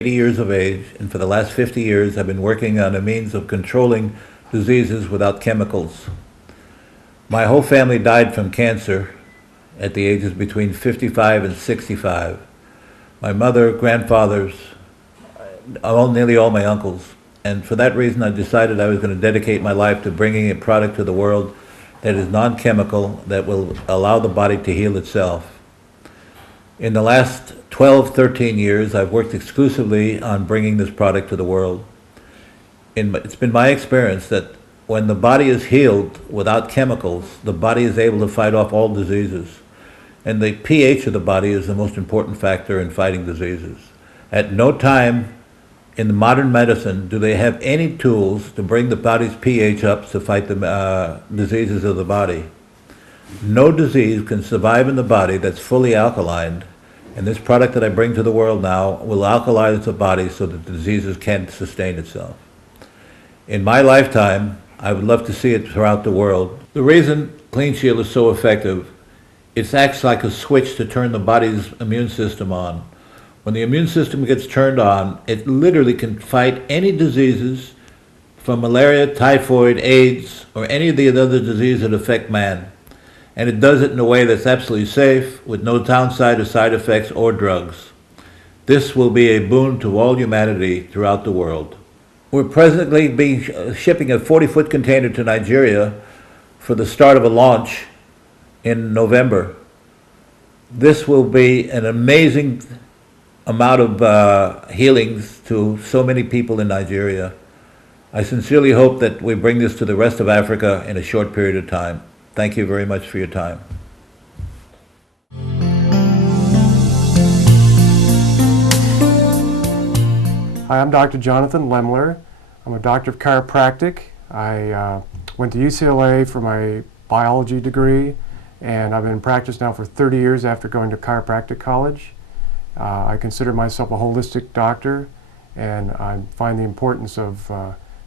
80 years of age, and for the last 50 years I've been working on a means of controlling diseases without chemicals. My whole family died from cancer at the ages between 55 and 65. My mother, grandfathers, nearly all my uncles. And for that reason I decided I was going to dedicate my life to bringing a product to the world that is non-chemical, that will allow the body to heal itself. In the last 12, 13 years, I've worked exclusively on bringing this product to the world. It's been my experience that when the body is healed without chemicals, the body is able to fight off all diseases. And the pH of the body is the most important factor in fighting diseases. At no time in the modern medicine do they have any tools to bring the body's pH up to fight the diseases of the body. No disease can survive in the body that's fully alkaline, and this product that I bring to the world now will alkalize the body so that the diseases can't sustain itself. In my lifetime, I would love to see it throughout the world. The reason CleanShield is so effective, it acts like a switch to turn the body's immune system on. When the immune system gets turned on, it literally can fight any diseases from malaria, typhoid, AIDS, or any of the other diseases that affect man. And it does it in a way that's absolutely safe, with no downside or side effects or drugs. This will be a boon to all humanity throughout the world. We're presently shipping a 40-foot container to Nigeria for the start of a launch in November. This will be an amazing amount of healings to so many people in Nigeria. I sincerely hope that we bring this to the rest of Africa in a short period of time. Thank you very much for your time. Hi, I'm Dr. Jonathan Lemler. I'm a doctor of chiropractic. I went to UCLA for my biology degree, and I've been in practice now for 30 years after going to chiropractic college. I consider myself a holistic doctor, and I find the importance of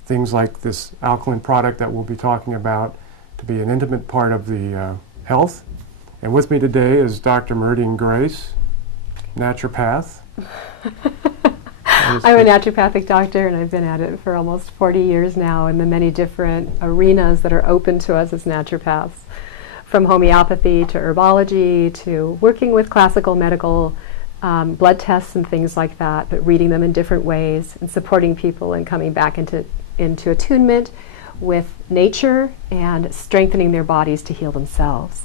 things like this alkaline product that we'll be talking about to be an intimate part of the health. And with me today is Dr. Meridian Grace, naturopath. I'm a naturopathic doctor, and I've been at it for almost 40 years now in the many different arenas that are open to us as naturopaths, from homeopathy to herbology to working with classical medical blood tests and things like that, but reading them in different ways and supporting people and coming back into attunement with nature and strengthening their bodies to heal themselves.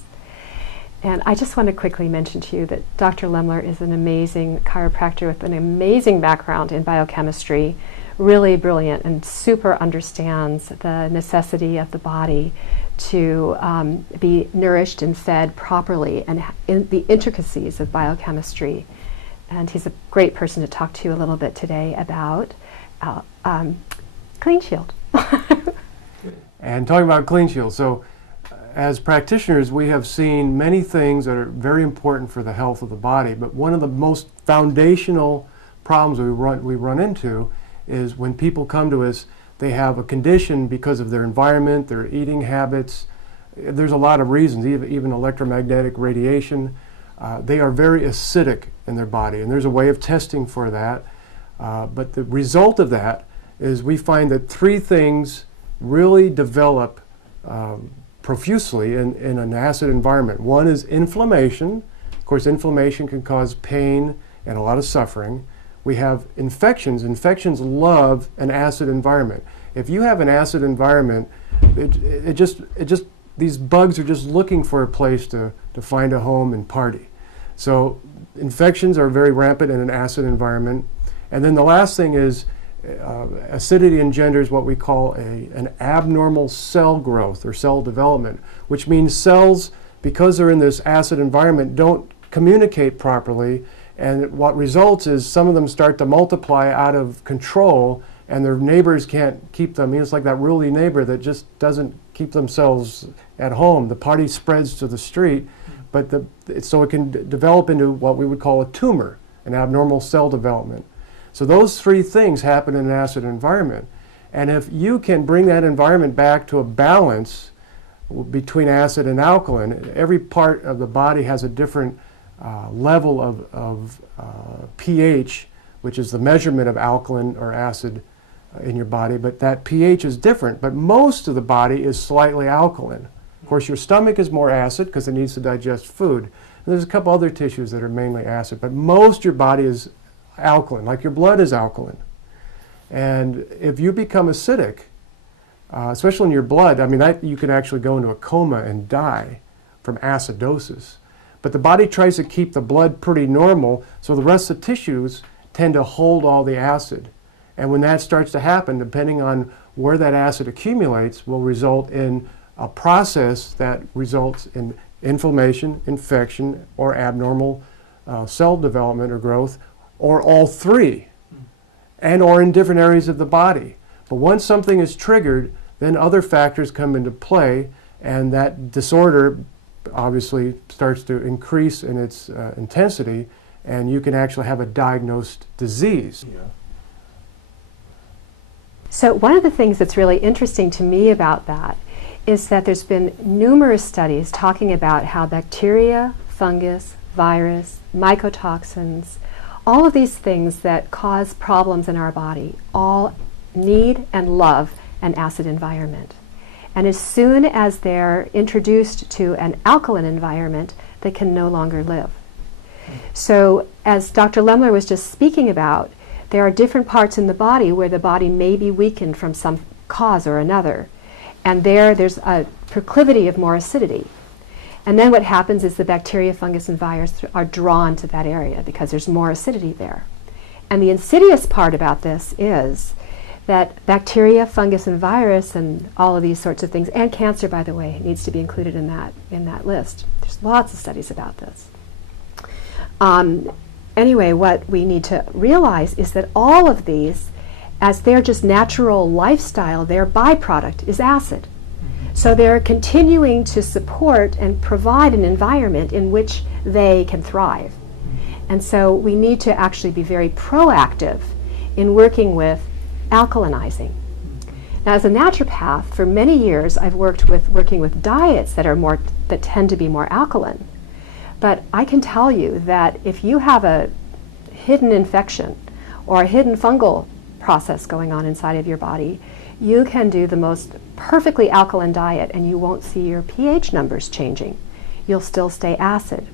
And I just want to quickly mention to you that Dr. Lemler is an amazing chiropractor with an amazing background in biochemistry, really brilliant and super understands the necessity of the body to be nourished and fed properly and in the intricacies of biochemistry. And he's a great person to talk to a little bit today about CleanShield. And talking about CleanShield, so as practitioners we have seen many things that are very important for the health of the body, but one of the most foundational problems we run into is when people come to us, they have a condition because of their environment, their eating habits. There's a lot of reasons, even electromagnetic radiation. They are very acidic in their body, and there's a way of testing for that. But the result of that is we find that three things really develop profusely in an acid environment. One is inflammation. Of course, inflammation can cause pain and a lot of suffering. We have infections. Infections love an acid environment. If you have an acid environment, these bugs are just looking for a place to find a home and party. So infections are very rampant in an acid environment. And then the last thing is acidity engenders what we call an abnormal cell growth or cell development, which means cells, because they're in this acid environment, don't communicate properly, and what results is some of them start to multiply out of control, and their neighbors can't keep them. It's like that ruly neighbor that just doesn't keep themselves at home. The party spreads to the street, but so it can develop into what we would call a tumor, an abnormal cell development. So those three things happen in an acid environment. And if you can bring that environment back to a balance between acid and alkaline, every part of the body has a different level of pH which is the measurement of alkaline or acid in your body, but that pH is different. But most of the body is slightly alkaline. Of course, your stomach is more acid because it needs to digest food. And there's a couple other tissues that are mainly acid, but most your body is alkaline, like your blood is alkaline. And if you become acidic, especially in your blood, I mean, you can actually go into a coma and die from acidosis. But the body tries to keep the blood pretty normal, so the rest of the tissues tend to hold all the acid. And when that starts to happen, depending on where that acid accumulates, will result in a process that results in inflammation, infection, or abnormal cell development or growth, or all three, and or in different areas of the body. But once something is triggered, then other factors come into play, and that disorder obviously starts to increase in its intensity, and you can actually have a diagnosed disease. Yeah. So one of the things that's really interesting to me about that is that there's been numerous studies talking about how bacteria, fungus, virus, mycotoxins, all of these things that cause problems in our body all need and love an acid environment. And as soon as they're introduced to an alkaline environment, they can no longer live. So as Dr. Lemler was just speaking about, there are different parts in the body where the body may be weakened from some cause or another. And there's a proclivity of more acidity. And then what happens is the bacteria, fungus, and virus are drawn to that area because there's more acidity there. And the insidious part about this is that bacteria, fungus, and virus, and all of these sorts of things, and cancer, by the way, needs to be included in that list. There's lots of studies about this. Anyway, what we need to realize is that all of these, as their just natural lifestyle, their byproduct is acid. So they're continuing to support and provide an environment in which they can thrive. And so we need to actually be very proactive in working with alkalinizing. Now, as a naturopath, for many years I've working with diets that tend to be more alkaline. But I can tell you that if you have a hidden infection or a hidden fungal process going on inside of your body, you can do the most perfectly alkaline diet and you won't see your pH numbers changing. You'll still stay acid.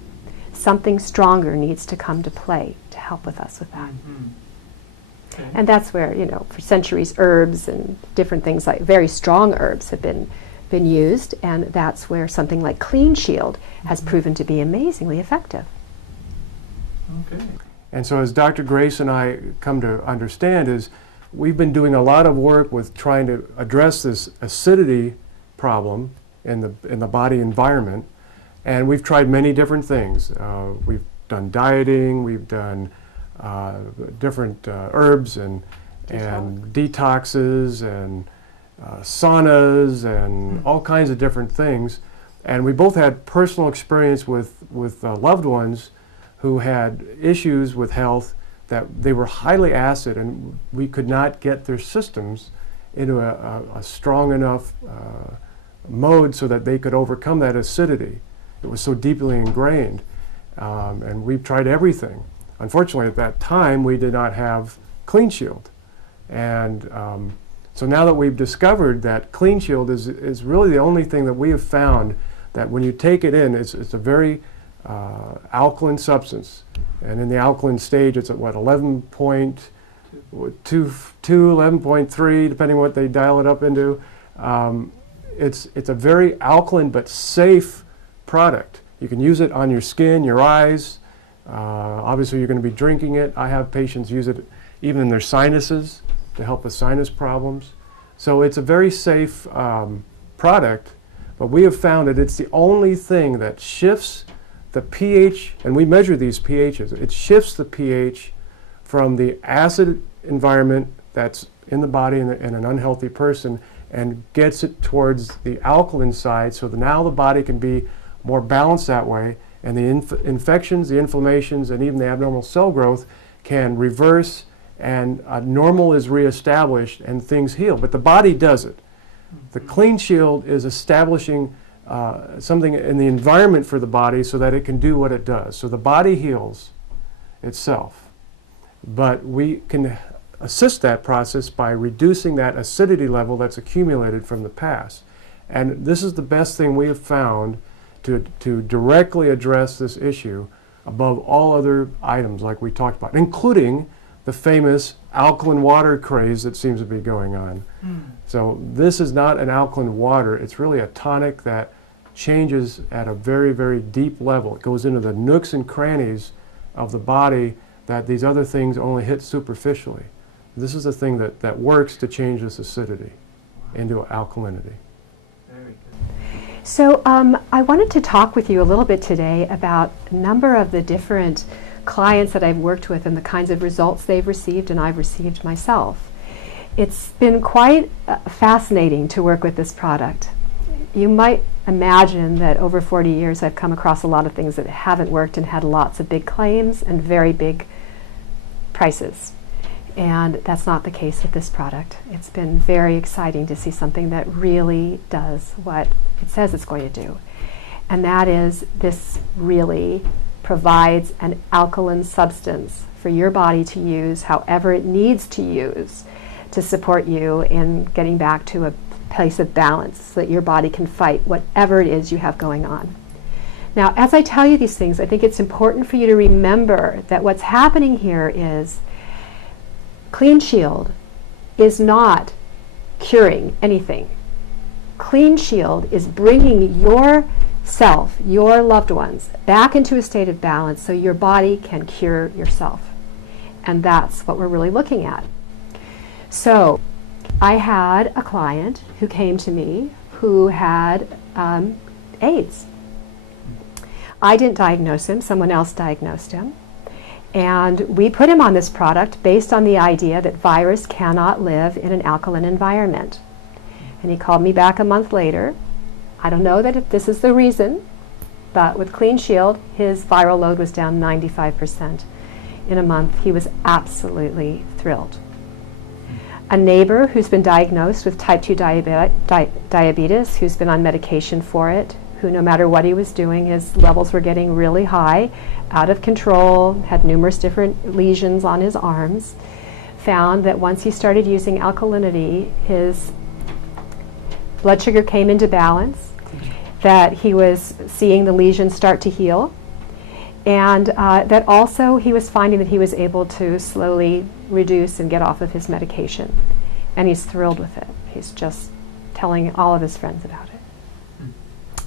Something stronger needs to come to play to help with us with that. Okay. And that's where, for centuries, herbs and different things like very strong herbs have been used, and that's where something like CleanShield has proven to be amazingly effective. Okay. And so as Dr. Grace and I come to understand is we've been doing a lot of work with trying to address this acidity problem in the body environment, and we've tried many different things. We've done dieting, we've done different herbs and detoxes and saunas and all kinds of different things. And we both had personal experience with loved ones who had issues with health, that they were highly acid and we could not get their systems into a strong enough mode so that they could overcome that acidity. It was so deeply ingrained. And we've tried everything. Unfortunately, at that time, we did not have CleanShield. And so now that we've discovered that CleanShield is really the only thing that we have found that when you take it in, it's a very alkaline substance. And in the alkaline stage, it's at 11.2, 11.3, depending what they dial it up into. It's a very alkaline but safe product. You can use it on your skin, your eyes. Obviously, you're going to be drinking it. I have patients use it even in their sinuses to help with sinus problems. So it's a very safe product, but we have found that it's the only thing that shifts the pH, and we measure these pHs. It shifts the pH from the acid environment that's in the body in an unhealthy person and gets it towards the alkaline side, so that now the body can be more balanced that way, and the infections, the inflammations, and even the abnormal cell growth can reverse, and normal is reestablished and things heal. But the body does it. The CleanShield is establishing something in the environment for the body so that it can do what it does. So the body heals itself. but we can assist that process by reducing that acidity level that's accumulated from the past. And this is the best thing we have found to directly address this issue above all other items like we talked about, including the famous alkaline water craze that seems to be going on. So this is not an alkaline water, it's really a tonic that changes at a very, very deep level. It goes into the nooks and crannies of the body that these other things only hit superficially. This is the thing that works to change this acidity into alkalinity. So I wanted to talk with you a little bit today about a number of the different clients that I've worked with and the kinds of results they've received and I've received myself. It's been quite fascinating to work with this product. You might imagine that over 40 years I've come across a lot of things that haven't worked and had lots of big claims and very big prices. And that's not the case with this product. It's been very exciting to see something that really does what it says it's going to do. And that is, this really provides an alkaline substance for your body to use however it needs to use to support you in getting back to a place of balance so that your body can fight whatever it is you have going on. Now, as I tell you these things, I think it's important for you to remember that what's happening here is CleanShield is not curing anything. CleanShield is bringing yourself, your loved ones, back into a state of balance so your body can cure yourself. And that's what we're really looking at. So I had a client who came to me who had AIDS. I didn't diagnose him, someone else diagnosed him. And we put him on this product based on the idea that virus cannot live in an alkaline environment. And he called me back a month later. I don't know that if this is the reason, but with CleanShield, his viral load was down 95%. In a month, he was absolutely thrilled. A neighbor who's been diagnosed with type 2 diabetes, who's been on medication for it, who no matter what he was doing, his levels were getting really high, out of control, had numerous different lesions on his arms, found that once he started using alkalinity, his blood sugar came into balance, that he was seeing the lesions start to heal, and that also he was finding that he was able to slowly reduce and get off of his medication. And he's thrilled with it. He's just telling all of his friends about it.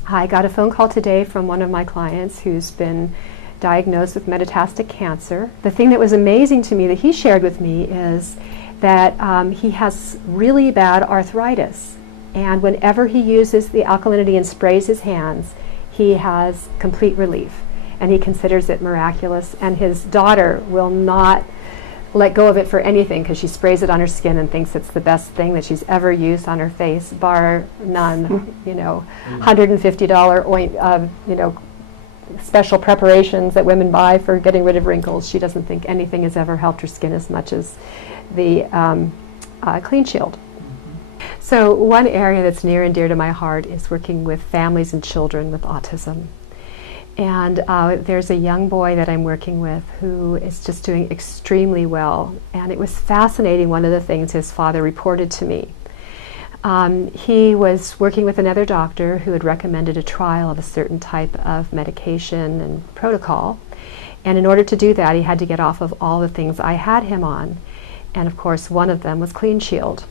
I got a phone call today from one of my clients who's been diagnosed with metastatic cancer. The thing that was amazing to me that he shared with me is that he has really bad arthritis. And whenever he uses the alkalinity and sprays his hands, he has complete relief. And he considers it miraculous. And his daughter will not let go of it for anything because she sprays it on her skin and thinks it's the best thing that she's ever used on her face, bar none. $150 special preparations that women buy for getting rid of wrinkles. She doesn't think anything has ever helped her skin as much as the CleanShield. So one area that's near and dear to my heart is working with families and children with autism. And there's a young boy that I'm working with who is just doing extremely well. And it was fascinating, one of the things his father reported to me. He was working with another doctor who had recommended a trial of a certain type of medication and protocol. And in order to do that, he had to get off of all the things I had him on. And of course, one of them was CleanShield.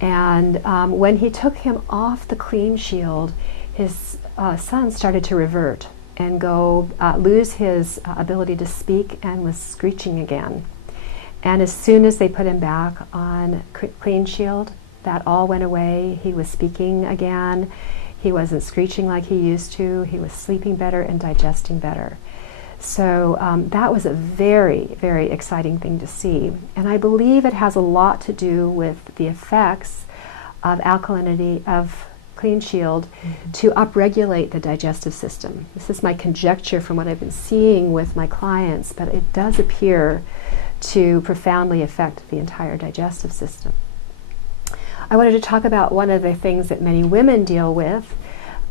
And when he took him off the CleanShield, his son started to revert and lose his ability to speak and was screeching again. And as soon as they put him back on CleanShield, that all went away. He was speaking again. He wasn't screeching like he used to. He was sleeping better and digesting better. So that was a very, very exciting thing to see. And I believe it has a lot to do with the effects of alkalinity, of CleanShield, to upregulate the digestive system. This is my conjecture from what I've been seeing with my clients, but it does appear to profoundly affect the entire digestive system. I wanted to talk about one of the things that many women deal with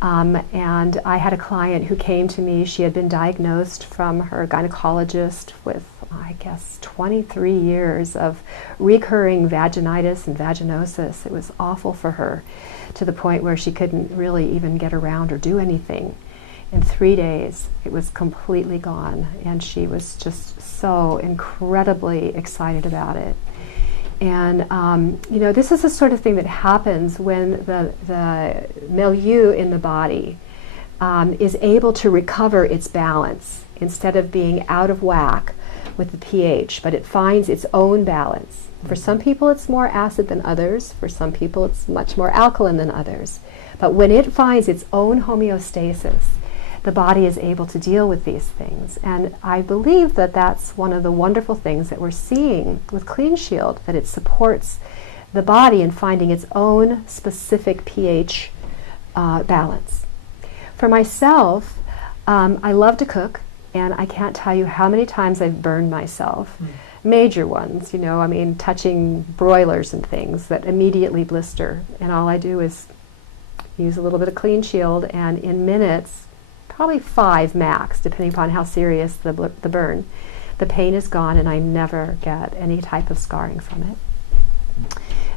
And I had a client who came to me. She had been diagnosed from her gynecologist with, I guess, 23 years of recurring vaginitis and vaginosis. It was awful for her, to the point where she couldn't really even get around or do anything. In 3 days, it was completely gone, and she was just so incredibly excited about it. And you know, this is the sort of thing that happens when the milieu in the body is able to recover its balance instead of being out of whack with the pH, but it finds its own balance. For some people it's more acid than others, for some people it's much more alkaline than others. But when it finds its own homeostasis, the body is able to deal with these things. And I believe that that's one of the wonderful things that we're seeing with CleanShield, that it supports the body in finding its own specific pH balance. For myself, I love to cook, and I can't tell you how many times I've burned myself. Major ones, you know, I mean, touching broilers and things that immediately blister. And all I do is use a little bit of CleanShield, and in minutes, probably 5 max, depending upon how serious the burn, the pain is gone, and I never get any type of scarring from it.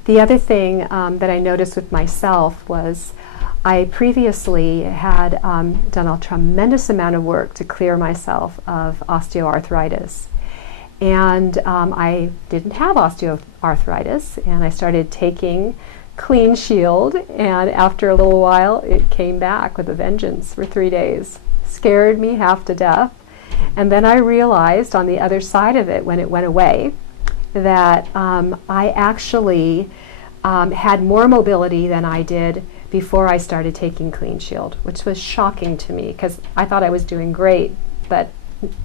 The other thing that I noticed with myself was I previously had done a tremendous amount of work to clear myself of osteoarthritis. And I didn't have osteoarthritis, and I started taking CleanShield, and after a little while it came back with a vengeance for 3 days. Scared me half to death. And then I realized on the other side of it, when it went away, that I actually had more mobility than I did before I started taking CleanShield, which was shocking to me because I thought I was doing great, but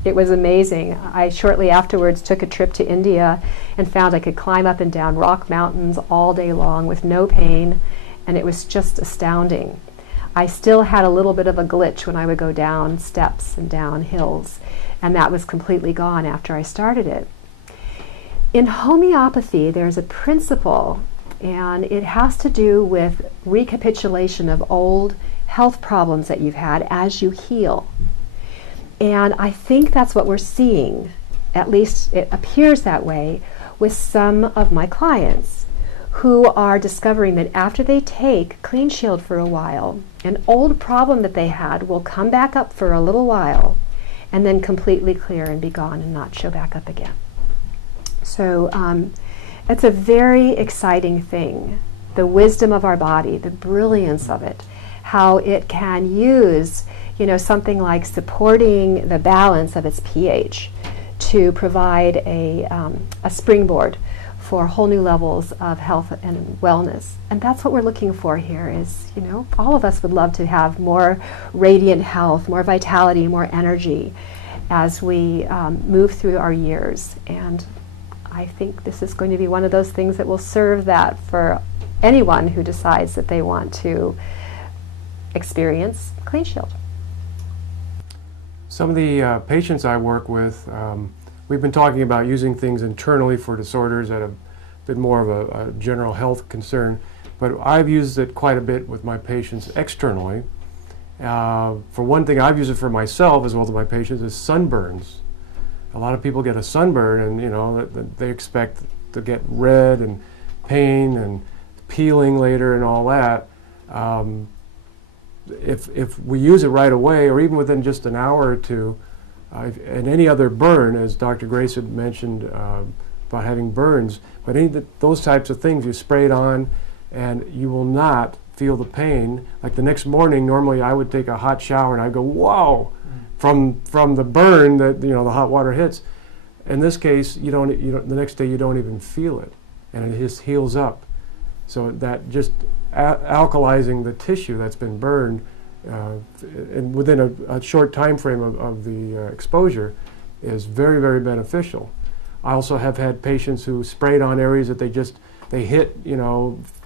it was amazing. I shortly afterwards took a trip to India and found I could climb up and down rock mountains all day long with no pain, and it was just astounding. I still had a little bit of a glitch when I would go down steps and down hills, and that was completely gone after I started it. In homeopathy, there's a principle, and it has to do with recapitulation of old health problems that you've had as you heal. And I think that's what we're seeing, at least it appears that way, with some of my clients who are discovering that after they take CleanShield for a while, an old problem that they had will come back up for a little while and then completely clear and be gone and not show back up again. So it's a very exciting thing, the wisdom of our body, the brilliance of it, how it can use, you know, something like supporting the balance of its pH to provide a springboard for whole new levels of health and wellness. And that's what we're looking for here is, you know, all of us would love to have more radiant health, more vitality, more energy as we move through our years. And I think this is going to be one of those things that will serve that for anyone who decides that they want to experience CleanShield. Some of the patients I work with, we've been talking about using things internally for disorders that have been more of a general health concern, but I've used it quite a bit with my patients externally. For one thing, I've used it for myself as well as my patients is sunburns. A lot of people get a sunburn, and you know they expect to get red and pain and peeling later and all that. If we use it right away, or even within just an hour or two, and any other burn, as Dr. Grace had mentioned about having burns, but those types of things, you spray it on, and you will not feel the pain. Like the next morning, normally I would take a hot shower, and I'd go, "Whoa!" from the burn that the hot water hits. In this case, you don't. The next day, you don't even feel it, and it just heals up. So that just alkalizing the tissue that's been burned and within a short time frame of the exposure is very, very beneficial. I also have had patients who sprayed on areas that they hit,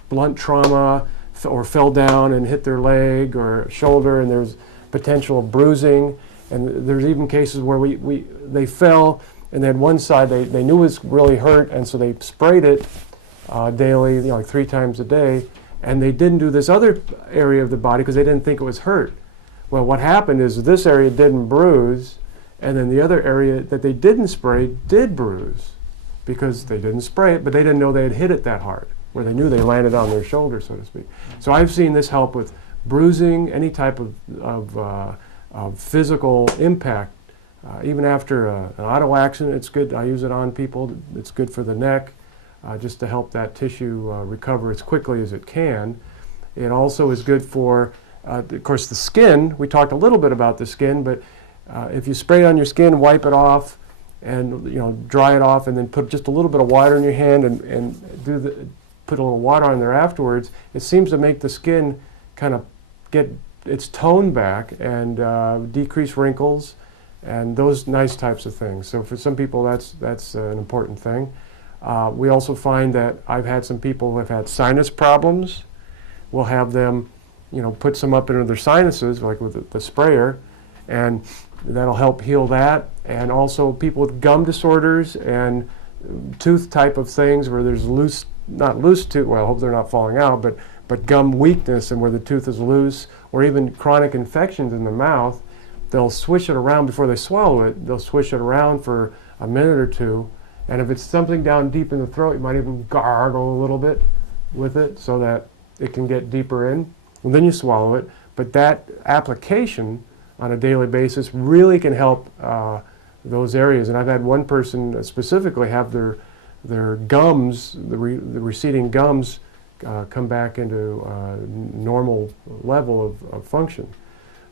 blunt trauma or fell down and hit their leg or shoulder, and there's potential bruising. And there's even cases where they fell and they had one side they knew was really hurt, and so they sprayed it daily, like 3 times a day, And they didn't do this other area of the body because they didn't think it was hurt. Well, what happened is this area didn't bruise, and then the other area that they didn't spray did bruise because they didn't spray it, but they didn't know they had hit it that hard, where they knew they landed on their shoulder, so to speak. So I've seen this help with bruising, any type of physical impact. Even after an auto accident, it's good. I use it on people. It's good for the neck, just to help that tissue recover as quickly as it can. It also is good for, of course, the skin. We talked a little bit about the skin, but if you spray it on your skin, wipe it off, and dry it off, and then put just a little bit of water in your hand and put a little water on there afterwards, it seems to make the skin kind of get its tone back and decrease wrinkles and those nice types of things. So for some people, that's an important thing. We also find that I've had some people who have had sinus problems. We'll have them, put some up into their sinuses, like with the sprayer, and that'll help heal that. And also people with gum disorders and tooth type of things where there's not loose tooth, well, I hope they're not falling out, but gum weakness and where the tooth is loose, or even chronic infections in the mouth, they'll swish it around before they swallow it. They'll swish it around for a minute or two. And if it's something down deep in the throat, you might even gargle a little bit with it so that it can get deeper in. And then you swallow it. But that application on a daily basis really can help those areas. And I've had one person specifically have their gums, the receding gums, come back into normal level of function.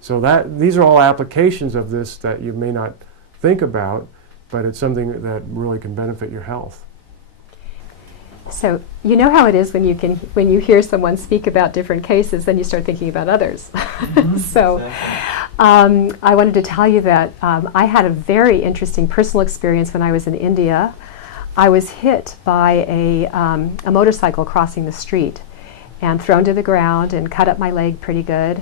So these are all applications of this that you may not think about, but it's something that really can benefit your health. So you know how it is when you hear someone speak about different cases, then you start thinking about others. So I wanted to tell you that I had a very interesting personal experience when I was in India. I was hit by a motorcycle crossing the street and thrown to the ground and cut up my leg pretty good.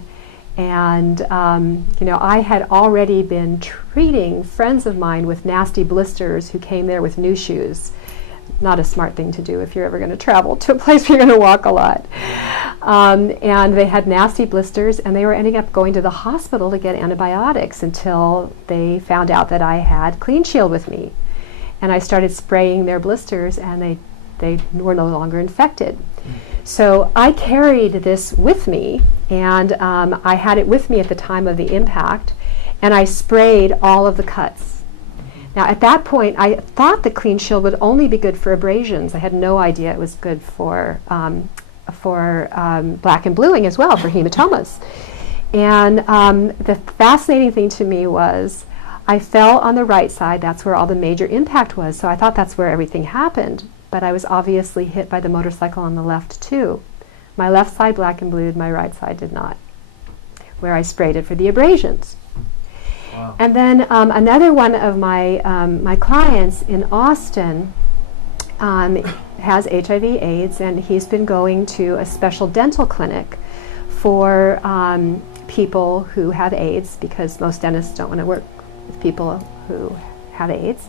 And I had already been treating friends of mine with nasty blisters who came there with new shoes. Not a smart thing to do if you're ever going to travel to a place where you're going to walk a lot. And they had nasty blisters, and they were ending up going to the hospital to get antibiotics until they found out that I had CleanShield with me. And I started spraying their blisters, and they were no longer infected. So I carried this with me, and I had it with me at the time of the impact, and I sprayed all of the cuts. Now at that point, I thought the CleanShield would only be good for abrasions. I had no idea it was good for black and bluing as well, for hematomas. And the fascinating thing to me was I fell on the right side. That's where all the major impact was, so I thought that's where everything happened. But I was obviously hit by the motorcycle on the left too. My left side black and blued, my right side did not, where I sprayed it for the abrasions. Wow. And then another one of my clients in Austin has HIV/AIDS, and he's been going to a special dental clinic for people who have AIDS, because most dentists don't want to work with people who have AIDS.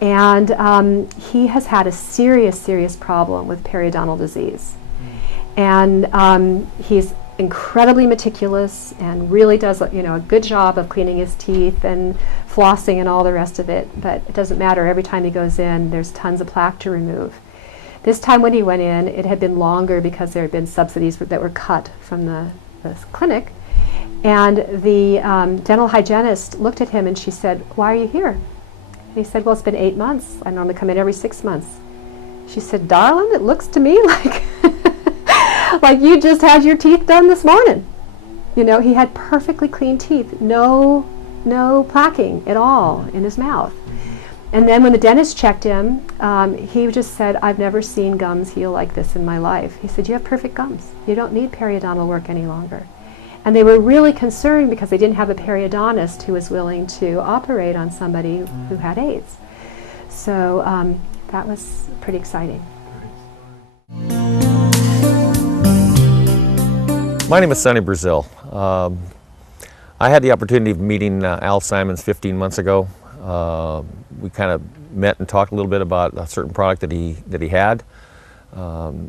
And he has had a serious problem with periodontal disease. And he's incredibly meticulous and really does a good job of cleaning his teeth and flossing and all the rest of it. But it doesn't matter. Every time he goes in, there's tons of plaque to remove. This time when he went in, it had been longer because there had been subsidies that were cut from the clinic. And the dental hygienist looked at him and she said, "Why are you here?" And he said, "Well, it's been 8 months. I normally come in every 6 months." She said, "Darling, it looks to me like like you just had your teeth done this morning." He had perfectly clean teeth, no plaquing at all in his mouth. And then when the dentist checked him, he just said, "I've never seen gums heal like this in my life." He said, "You have perfect gums. You don't need periodontal work any longer." And they were really concerned because they didn't have a periodontist who was willing to operate on somebody who had AIDS. So that was pretty exciting. My name is Sonny Brazil. I had the opportunity of meeting Al Siamons 15 months ago. We kind of met and talked a little bit about a certain product that he had.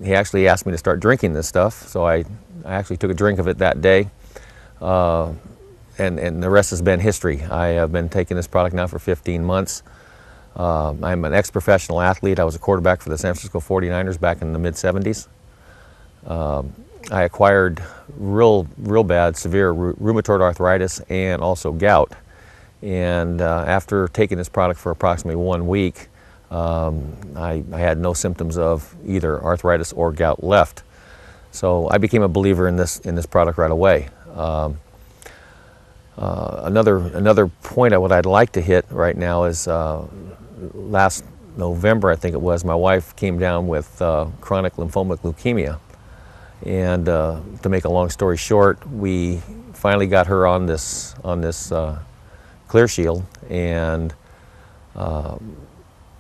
He actually asked me to start drinking this stuff, so I actually took a drink of it that day, and the rest has been history. I have been taking this product now for 15 months. I'm an ex-professional athlete. I was a quarterback for the San Francisco 49ers back in the mid-70s. I acquired real bad, severe rheumatoid arthritis and also gout. And after taking this product for approximately 1 week, I had no symptoms of either arthritis or gout left. So I became a believer in this product right away. Another point what I'd like to hit right now is last November, I think it was, my wife came down with chronic lymphomic leukemia. And to make a long story short, we finally got her on this ClearShield, and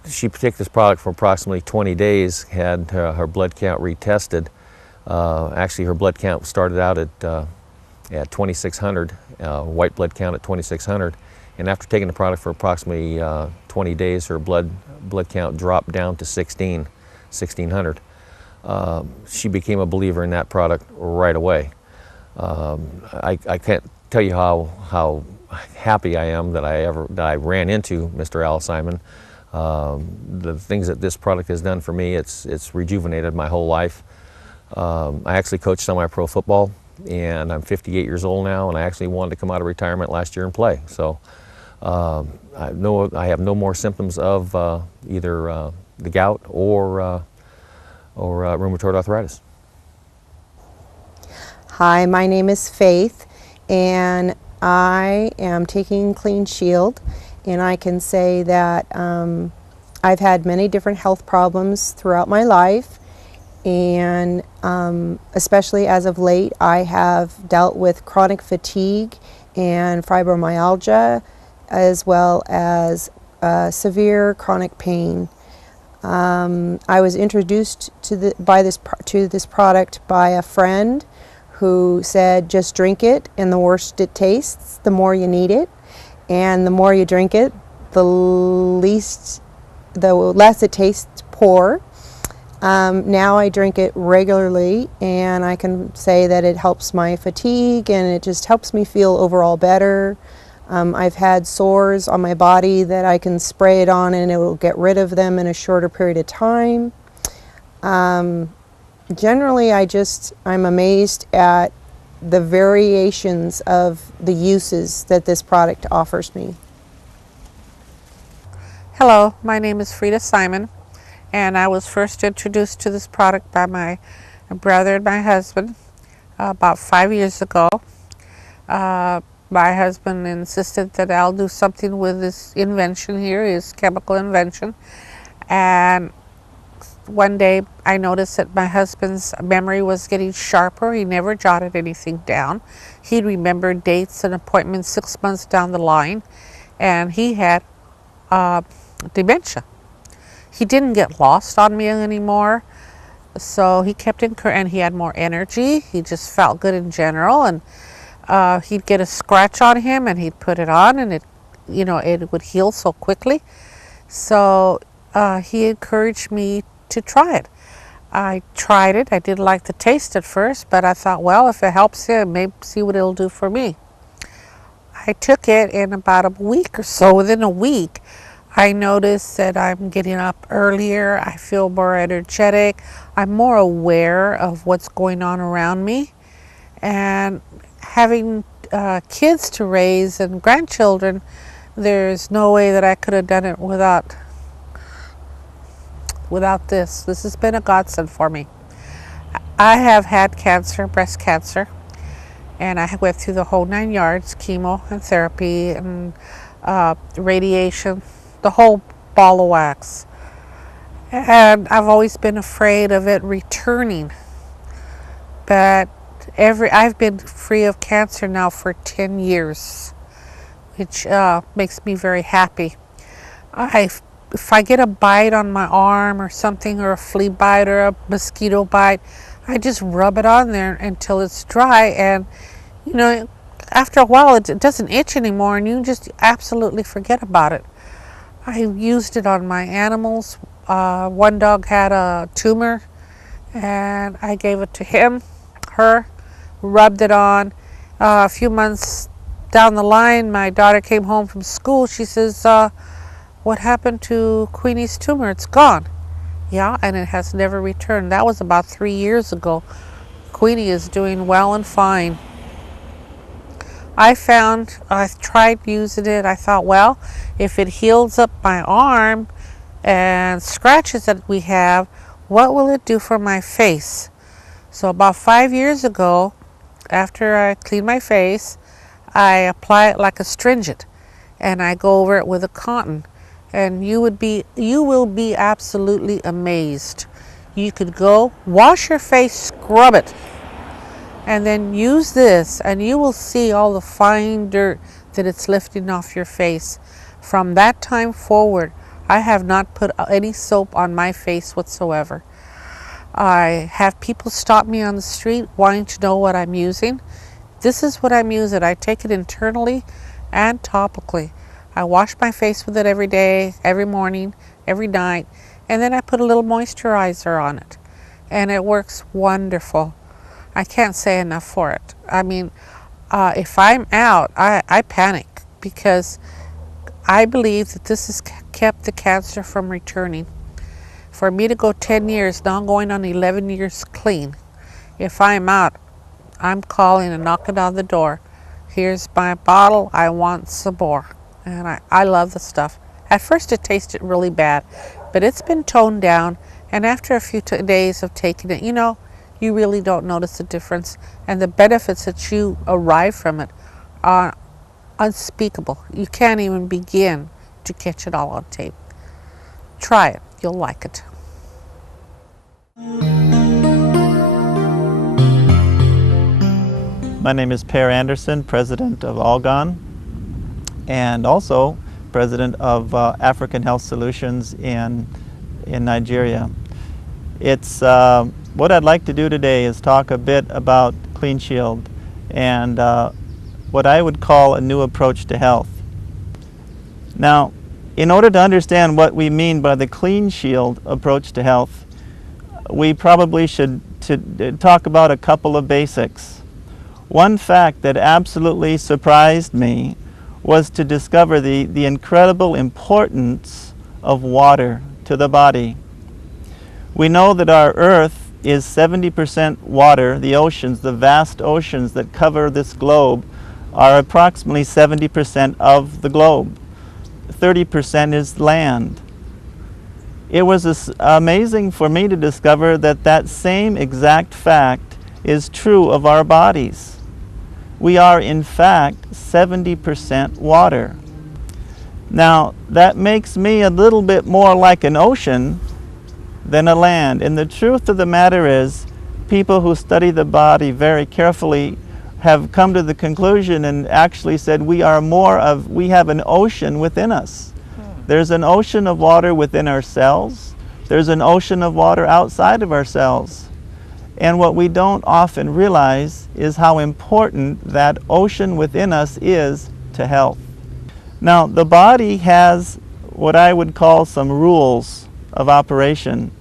she took this product for approximately 20 days, had her blood count retested. Actually, her blood count started out at 2,600, white blood count at 2,600, and after taking the product for approximately 20 days, her blood count dropped down to 1,600. She became a believer in that product right away. I can't tell you how happy I am that I ran into Mr. Al Siamon. The things that this product has done for me, it's rejuvenated my whole life. I actually coach semi-pro football, and I'm 58 years old now, and I actually wanted to come out of retirement last year and play. So I have no more symptoms of either the gout or rheumatoid arthritis. Hi, my name is Faith, and I am taking CleanShield, and I can say that I've had many different health problems throughout my life, and especially as of late, I have dealt with chronic fatigue and fibromyalgia, as well as severe chronic pain. I was introduced to this product by a friend who said, just drink it, and the worse it tastes, the more you need it, and the more you drink it, the less it tastes poor. Now I drink it regularly, and I can say that it helps my fatigue, and it just helps me feel overall better. I've had sores on my body that I can spray it on and it will get rid of them in a shorter period of time. Generally, I'm amazed at the variations of the uses that this product offers me. Hello, my name is Frida Siamon, and I was first introduced to this product by my brother and my husband about 5 years ago. My husband insisted that I'll do something with this invention here, his chemical invention. And one day I noticed that my husband's memory was getting sharper. He never jotted anything down. He'd remember dates and appointments 6 months down the line, and he had dementia. He didn't get lost on me anymore, so he kept and he had more energy. He just felt good in general, and he'd get a scratch on him and he'd put it on, and it would heal so quickly. So he encouraged me to try it. I tried it. I didn't like the taste at first, but I thought, well, if it helps him, maybe see what it'll do for me. I took it in about a week or so. Within a week, I noticed that I'm getting up earlier. I feel more energetic. I'm more aware of what's going on around me. And having kids to raise and grandchildren, there's no way that I could have done it without this. This has been a godsend for me. I have had cancer, breast cancer, and I went through the whole 9 yards, chemo and therapy and radiation, the whole ball of wax. And I've always been afraid of it returning. But I've been free of cancer now for 10 years, which makes me very happy. If I get a bite on my arm or something, or a flea bite or a mosquito bite, I just rub it on there until it's dry, and after a while it doesn't itch anymore, and you just absolutely forget about it. I used it on my animals. One dog had a tumor and I gave it to him, her, rubbed it on. A few months down the line, my daughter came home from school. She says, what happened to Queenie's tumor? It's gone. Yeah, and it has never returned. That was about 3 years ago. Queenie is doing well and fine. I tried using it. I thought, well, if it heals up my arm and scratches that we have, what will it do for my face? So about 5 years ago, after I clean my face, I apply it like astringent, and I go over it with a cotton. And you will be absolutely amazed. You could go wash your face, scrub it, and then use this, and you will see all the fine dirt that it's lifting off your face. From that time forward, I have not put any soap on my face whatsoever. I have people stop me on the street wanting to know what I'm using. This is what I'm using. I take it internally and topically. I wash my face with it every day, every morning, every night, and then I put a little moisturizer on it. And it works wonderful. I can't say enough for it. I mean, if I'm out, I panic because I believe that this has kept the cancer from returning. For me to go 10 years, now going on 11 years clean, if I'm out, I'm calling and knocking on the door. Here's my bottle, I want some more. And I love the stuff. At first it tasted really bad, but it's been toned down, and after a few days of taking it, you really don't notice the difference, and the benefits that you arrive from it are unspeakable. You can't even begin to catch it all on tape. Try it, you'll like it. My name is Per Anderson, president of Algon, and also president of African Health Solutions in Nigeria. It's what I'd like to do today is talk a bit about CleanShield and what I would call a new approach to health. Now, in order to understand what we mean by the CleanShield approach to health, we probably should talk about a couple of basics. One fact that absolutely surprised me was to discover the incredible importance of water to the body. We know that our Earth is 70% water. The oceans, the vast oceans that cover this globe, are approximately 70% of the globe. 30% is land. It was amazing for me to discover that that same exact fact is true of our bodies. We are in fact 70% water. Now that makes me a little bit more like an ocean than a land. And the truth of the matter is, people who study the body very carefully have come to the conclusion and actually said we have an ocean within us. There's an ocean of water within our cells. There's an ocean of water outside of our cells. And what we don't often realize is how important that ocean within us is to health. Now, the body has what I would call some rules of operation.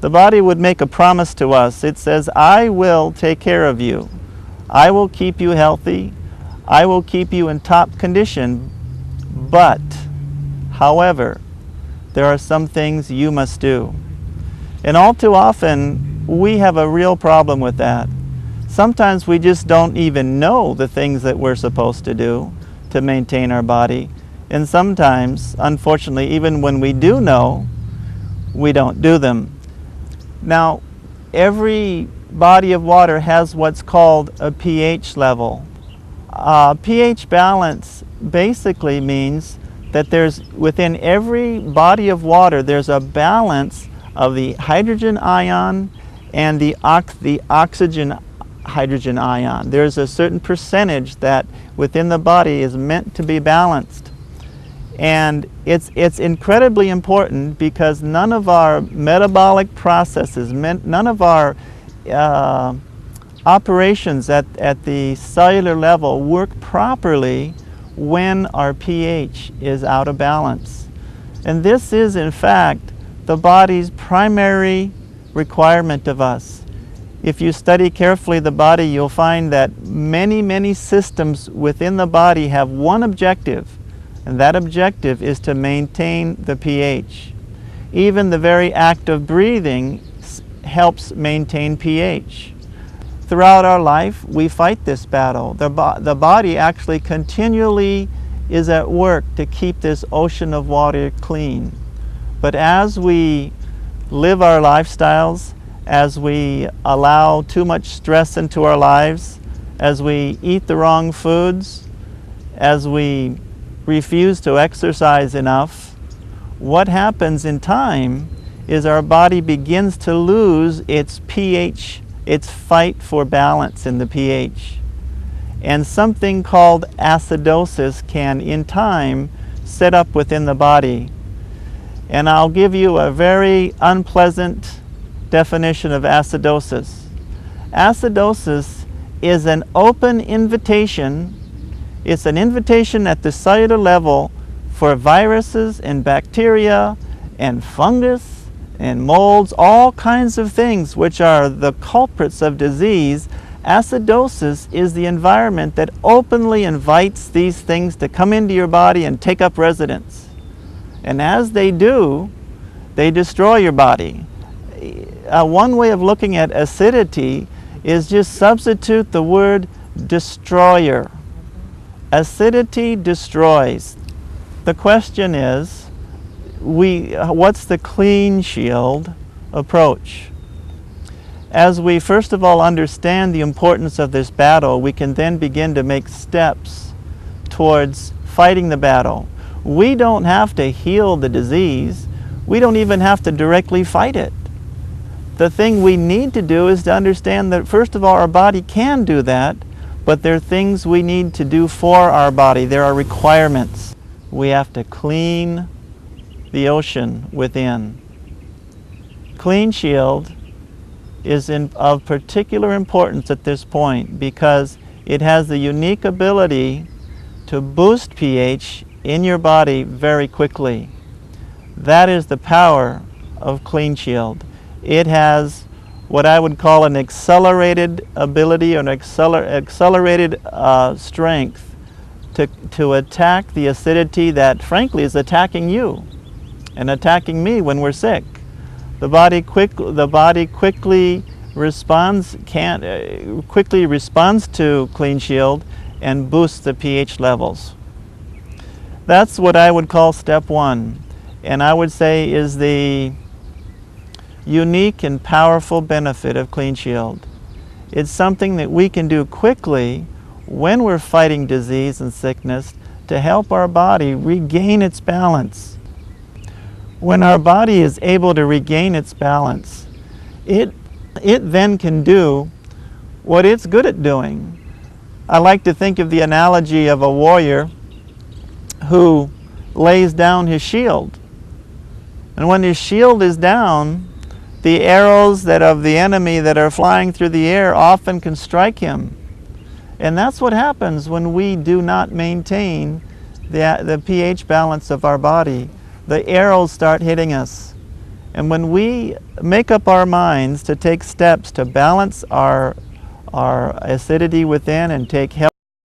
The body would make a promise to us. It says, I will take care of you. I will keep you healthy. I will keep you in top condition. But, however, there are some things you must do. And all too often, we have a real problem with that. Sometimes we just don't even know the things that we're supposed to do to maintain our body. And sometimes, unfortunately, even when we do know, we don't do them. Now, every body of water has what's called a pH level. pH balance basically means that within every body of water, there's a balance of the hydrogen ion and the oxygen hydrogen ion. There's a certain percentage that within the body is meant to be balanced. And it's incredibly important because none of our metabolic processes, none of our operations at the cellular level work properly when our pH is out of balance. And this is, in fact, the body's primary requirement of us. If you study carefully the body, you'll find that many systems within the body have one objective, and that objective is to maintain the pH. Even the very act of breathing helps maintain pH. Throughout our life, we fight this battle. The body actually continually is at work to keep this ocean of water clean. But as we live our lifestyles, as we allow too much stress into our lives, as we eat the wrong foods, as we refuse to exercise enough, what happens in time is our body begins to lose its pH, its fight for balance in the pH. And something called acidosis can, in time, set up within the body. And I'll give you a very unpleasant definition of acidosis. Acidosis is an open invitation. It's an invitation at the cellular level for viruses and bacteria and fungus and molds, all kinds of things which are the culprits of disease. Acidosis is the environment that openly invites these things to come into your body and take up residence. And as they do, they destroy your body. One way of looking at acidity is just substitute the word destroyer. Acidity destroys. The question is, what's the CleanShield approach? As we first of all understand the importance of this battle, we can then begin to make steps towards fighting the battle. We don't have to heal the disease. We don't even have to directly fight it. The thing we need to do is to understand that first of all our body can do that, but there are things we need to do for our body. There are requirements. We have to clean the ocean within. CleanShield is of particular importance at this point because it has the unique ability to boost pH in your body very quickly. That is the power of CleanShield. It has what I would call an accelerated ability or an accelerated strength to attack the acidity that frankly is attacking you and attacking me when we're sick. The body quickly responds to CleanShield and boosts the pH levels. That's what I would call step one, and I would say is the unique and powerful benefit of CleanShield. It's something that we can do quickly when we're fighting disease and sickness to help our body regain its balance. When our body is able to regain its balance, it then can do what it's good at doing. I like to think of the analogy of a warrior who lays down his shield. And when his shield is down, the arrows of the enemy that are flying through the air often can strike him. And that's what happens when we do not maintain the pH balance of our body. The arrows start hitting us. And when we make up our minds to take steps to balance our acidity within and take help